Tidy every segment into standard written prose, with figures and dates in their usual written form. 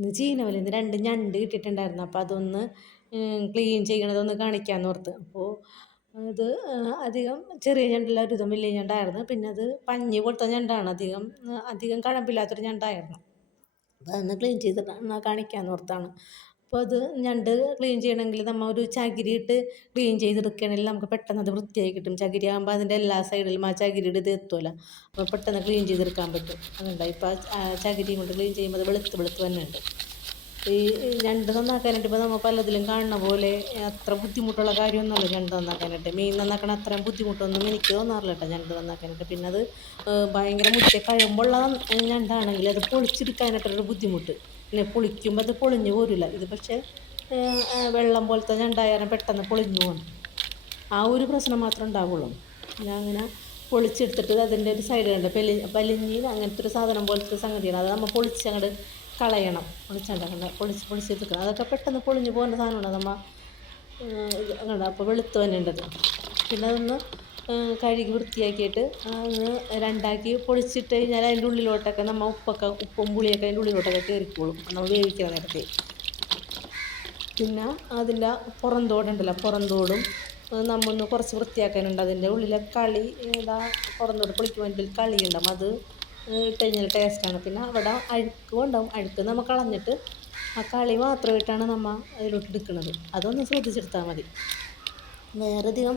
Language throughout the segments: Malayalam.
ഇന്ന് ചീനവലിന്ന് 2 ഞണ്ട് കിട്ടിയിട്ടുണ്ടായിരുന്നു. അപ്പോൾ അതൊന്ന് ക്ലീൻ ചെയ്യണതൊന്ന് കാണിക്കാമെന്ന് ഓർത്ത്. അപ്പോൾ അത് അധികം ചെറിയ ഞണ്ടല്ല, ഒരുവിധം വലിയ ഞണ്ടായിരുന്നു. പിന്നെ അത് പഞ്ഞി പോലത്തെ ഞണ്ടാണ്, അധികം കഴമ്പില്ലാത്തൊരു ഞണ്ടായിരുന്നു. അപ്പോൾ അതൊന്ന് ക്ലീൻ ചെയ്തിട്ട് കാണിക്കാമെന്ന് ഓർത്താണ്. അപ്പോൾ അത് ഞണ്ട് ക്ലീൻ ചെയ്യണമെങ്കിൽ നമ്മൾ ഒരു ചകിരി ഇട്ട് ക്ലീൻ ചെയ്തെടുക്കുകയാണെങ്കിൽ നമുക്ക് പെട്ടെന്ന് അത് വൃത്തിയായി കിട്ടും. ചകിരി ആകുമ്പോൾ അതിൻ്റെ എല്ലാ സൈഡിലും ആ ചകിരിയുടെ ഇത് എത്തുമല്ലോ, അപ്പോൾ പെട്ടെന്ന് ക്ലീൻ ചെയ്തെടുക്കാൻ പറ്റും. അതുകൊണ്ടാണ് ഇപ്പോൾ ആ ചകിരിയും കൊണ്ട് ക്ലീൻ ചെയ്യുമ്പോൾ അത് വെളുത്ത് വെളുത്ത് തന്നെ ഉണ്ട്. ഈ ഞണ്ട് നന്നാക്കാനായിട്ട് ഇപ്പോൾ നമ്മൾ പലതിലും കാണുന്ന പോലെ അത്ര ബുദ്ധിമുട്ടുള്ള കാര്യമൊന്നുമല്ല ഞണ്ട് നന്നാക്കാനായിട്ട്. മീൻ നന്നാക്കണ അത്രയും ബുദ്ധിമുട്ടൊന്നും എനിക്ക് തോന്നാറില്ല കേട്ടോ ഞണ്ട് നന്നാക്കാനായിട്ട്. പിന്നെ അത് ഭയങ്കര മുറ്റ കഴമ്പുള്ള ഞണ്ടാണെങ്കിൽ അത് പൊളിച്ചെടുക്കാനായിട്ടൊരു ബുദ്ധിമുട്ട്. പിന്നെ പൊളിക്കുമ്പോൾ അത് പൊളിഞ്ഞു പോരില്ല. ഇത് പക്ഷേ വെള്ളം പോലത്തെ ഞണ്ടായാലും പെട്ടെന്ന് പൊളിഞ്ഞു പോകും. ആ ഒരു പ്രശ്നം മാത്രമേ ഉണ്ടാവുള്ളൂ. ഞാൻ അങ്ങനെ പൊളിച്ചെടുത്തിട്ട് അതിൻ്റെ ഒരു സൈഡ് കണ്ട് വലിഞ്ഞ് അങ്ങനത്തെ ഒരു സാധനം പോലത്തെ സംഗതിയാണ്. അത് നമ്മൾ പൊളിച്ചങ്ങോട്ട് കളയണം. പൊളിച്ചെടുക്കണം. അതൊക്കെ പെട്ടെന്ന് പൊളിഞ്ഞു പോകുന്ന സാധനമാണ്. നമ്മൾ ഇത് കണ്ട അപ്പോൾ വെളുത്ത് തന്നെ ഉണ്ടത്. പിന്നെ അതൊന്ന് കഴുകി വൃത്തിയാക്കിയിട്ട് ഒന്ന് രണ്ടാക്കി പൊളിച്ചിട്ട് കഴിഞ്ഞാൽ അതിൻ്റെ ഉള്ളിലോട്ടൊക്കെ നമ്മൾ ഉപ്പും പുളിയൊക്കെ അതിൻ്റെ ഉള്ളിലോട്ടൊക്കെ കയറിക്കോളും നമ്മൾ വേവിക്കുന്ന നേരത്തെ. പിന്നെ അതിൻ്റെ പുറന്തോടുണ്ടല്ലോ, പുറന്തോടും നമ്മൊന്ന് കുറച്ച് വൃത്തിയാക്കാനുണ്ട്. അതിൻ്റെ ഉള്ളിലെ കളി പുറന്തോട് പൊളിക്കുമ്പോൾ അതിൻ്റെ കളി ഉണ്ടാവും, അത് ഇട്ട് കഴിഞ്ഞാൽ ടേസ്റ്റാണ്. പിന്നെ അവിടെ അഴുക്കും ഉണ്ടാവും, അഴുക്ക് നമ്മൾ കളഞ്ഞിട്ട് ആ കളി മാത്രമായിട്ടാണ് നമ്മൾ അതിലോട്ട് എടുക്കുന്നത്. അതൊന്ന് ശ്രദ്ധിച്ചെടുത്താൽ മതി, വേറെ അധികം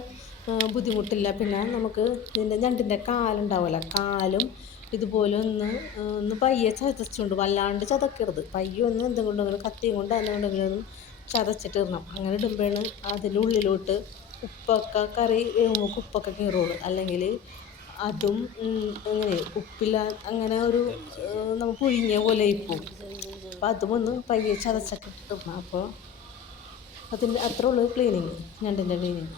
ബുദ്ധിമുട്ടില്ല. പിന്നെ നമുക്ക് ഇതിൻ്റെ ഞണ്ടിൻ്റെ കാലുണ്ടാവുമല്ലോ, കാലും ഇതുപോലെ ഒന്ന് പയ്യെ ചതച്ചുകൊണ്ട്, വല്ലാണ്ട് ചതക്കരുത്, പയ്യെ ഒന്ന് എന്തുകൊണ്ടെങ്കിലും കത്തിയും കൊണ്ട് അതുകൊണ്ടെങ്കിലും ഒന്ന് ചതച്ചിട്ടിടണം. അങ്ങനെ ഇടുമ്പോഴാണ് അതിൻ്റെ ഉള്ളിലോട്ട് കറി വേകുമ്പോൾ ഉപ്പൊക്കെ കയറുള്ളൂ. അല്ലെങ്കിൽ അതും അങ്ങനെ ഉപ്പില്ല, അങ്ങനെ ഒരു നമ്മൾ പുഴുങ്ങിയ പോലെ ഇപ്പോൾ. അപ്പോൾ അതും ഒന്ന് പയ്യെ ചതച്ചൊക്കെ ഇടണം. അപ്പോൾ അതിൻ്റെ അത്രേ ഉള്ളൂ ക്ലീനിങ്, ഞണ്ടിൻ്റെ ക്ലീനിങ്.